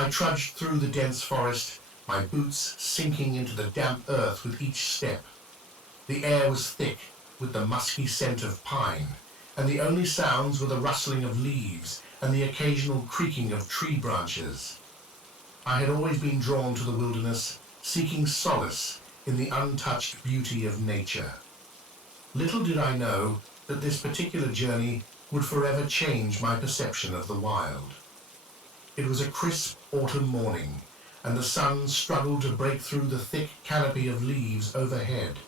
I trudged through the dense forest, my boots sinking into the damp earth with each step. The air was thick with the musky scent of pine, and the only sounds were the rustling of leaves and the occasional creaking of tree branches. I had always been drawn to the wilderness, seeking solace in the untouched beauty of nature. Little did I know that this particular journey would forever change my perception of the wild. It was a crisp autumn morning, and the sun struggled to break through the thick canopy of leaves overhead.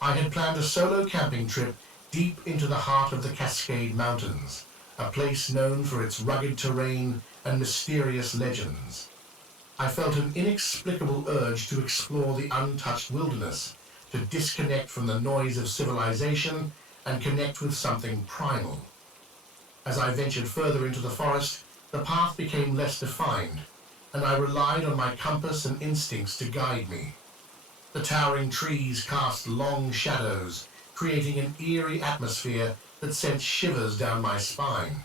I had planned a solo camping trip deep into the heart of the Cascade Mountains, a place known for its rugged terrain and mysterious legends. I felt an inexplicable urge to explore the untouched wilderness, to disconnect from the noise of civilization and connect with something primal. As I ventured further into the forest, the path became less defined, and I relied on my compass and instincts to guide me. The towering trees cast long shadows, creating an eerie atmosphere that sent shivers down my spine.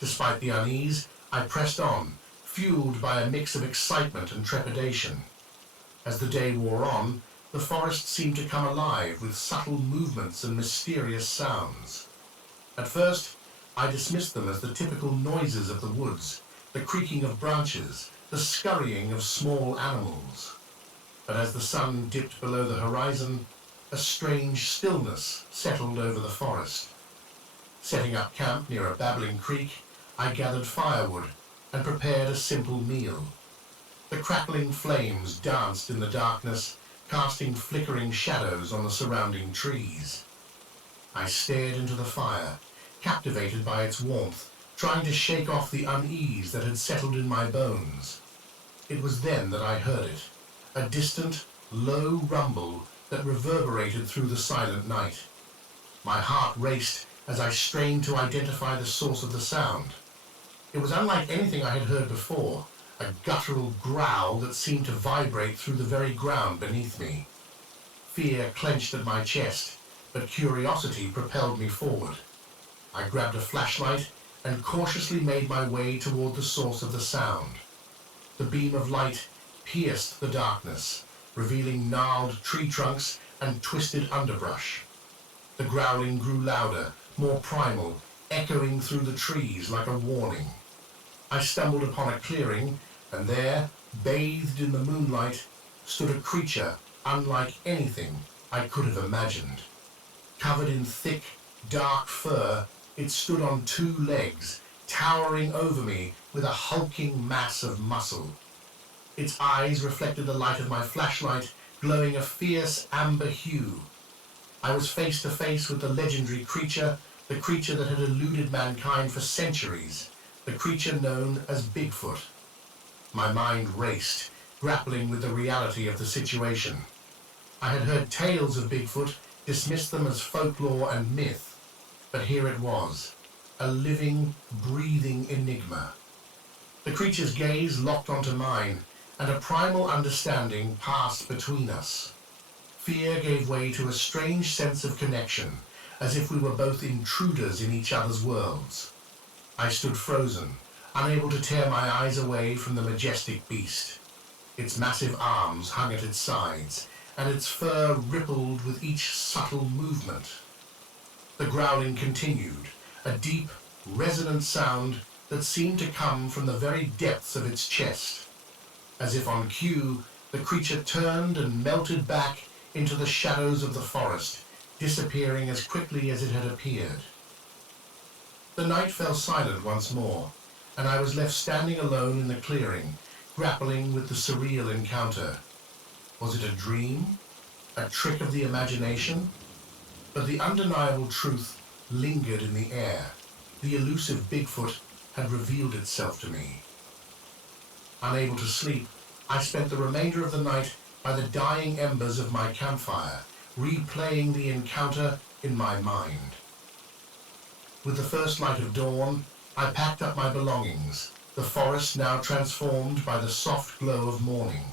Despite the unease, I pressed on, fueled by a mix of excitement and trepidation. As the day wore on, the forest seemed to come alive with subtle movements and mysterious sounds. At first, I dismissed them as the typical noises of the woods, the creaking of branches, the scurrying of small animals. But as the sun dipped below the horizon, a strange stillness settled over the forest. Setting up camp near a babbling creek, I gathered firewood and prepared a simple meal. The crackling flames danced in the darkness, casting flickering shadows on the surrounding trees. I stared into the fire, captivated by its warmth, trying to shake off the unease that had settled in my bones. It was then that I heard it, a distant, low rumble that reverberated through the silent night. My heart raced as I strained to identify the source of the sound. It was unlike anything I had heard before, a guttural growl that seemed to vibrate through the very ground beneath me. Fear clenched at my chest, but curiosity propelled me forward. I grabbed a flashlight and cautiously made my way toward the source of the sound. The beam of light pierced the darkness, revealing gnarled tree trunks and twisted underbrush. The growling grew louder, more primal, echoing through the trees like a warning. I stumbled upon a clearing, and there, bathed in the moonlight, stood a creature unlike anything I could have imagined. Covered in thick, dark fur, it stood on two legs, towering over me with a hulking mass of muscle. Its eyes reflected the light of my flashlight, glowing a fierce amber hue. I was face to face with the legendary creature, the creature that had eluded mankind for centuries, the creature known as Bigfoot. My mind raced, grappling with the reality of the situation. I had heard tales of Bigfoot, dismissed them as folklore and myth, but here it was, a living, breathing enigma. The creature's gaze locked onto mine, and a primal understanding passed between us. Fear gave way to a strange sense of connection, as if we were both intruders in each other's worlds. I stood frozen, unable to tear my eyes away from the majestic beast. Its massive arms hung at its sides, and its fur rippled with each subtle movement. The growling continued, a deep, resonant sound that seemed to come from the very depths of its chest. As if on cue, the creature turned and melted back into the shadows of the forest, disappearing as quickly as it had appeared. The night fell silent once more, and I was left standing alone in the clearing, grappling with the surreal encounter. Was it a dream? A trick of the imagination? But the undeniable truth lingered in the air. The elusive Bigfoot had revealed itself to me. Unable to sleep, I spent the remainder of the night by the dying embers of my campfire, replaying the encounter in my mind. With the first light of dawn, I packed up my belongings, the forest now transformed by the soft glow of morning.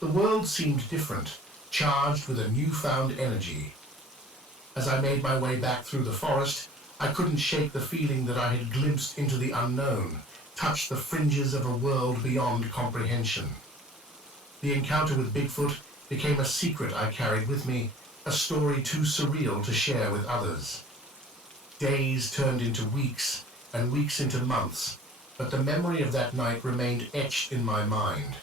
The world seemed different, charged with a newfound energy. As I made my way back through the forest, I couldn't shake the feeling that I had glimpsed into the unknown, touched the fringes of a world beyond comprehension. The encounter with Bigfoot became a secret I carried with me, a story too surreal to share with others. Days turned into weeks, and weeks into months, but the memory of that night remained etched in my mind.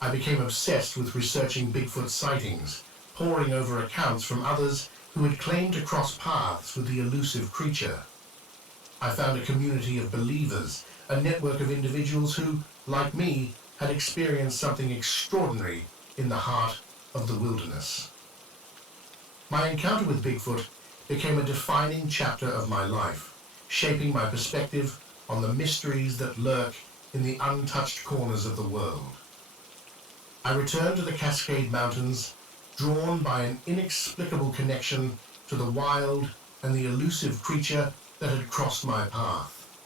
I became obsessed with researching Bigfoot sightings, poring over accounts from others who had claimed to cross paths with the elusive creature. I found a community of believers, a network of individuals who, like me, had experienced something extraordinary in the heart of the wilderness. My encounter with Bigfoot became a defining chapter of my life, shaping my perspective on the mysteries that lurk in the untouched corners of the world. I returned to the Cascade Mountains, drawn by an inexplicable connection to the wild and the elusive creature that had crossed my path.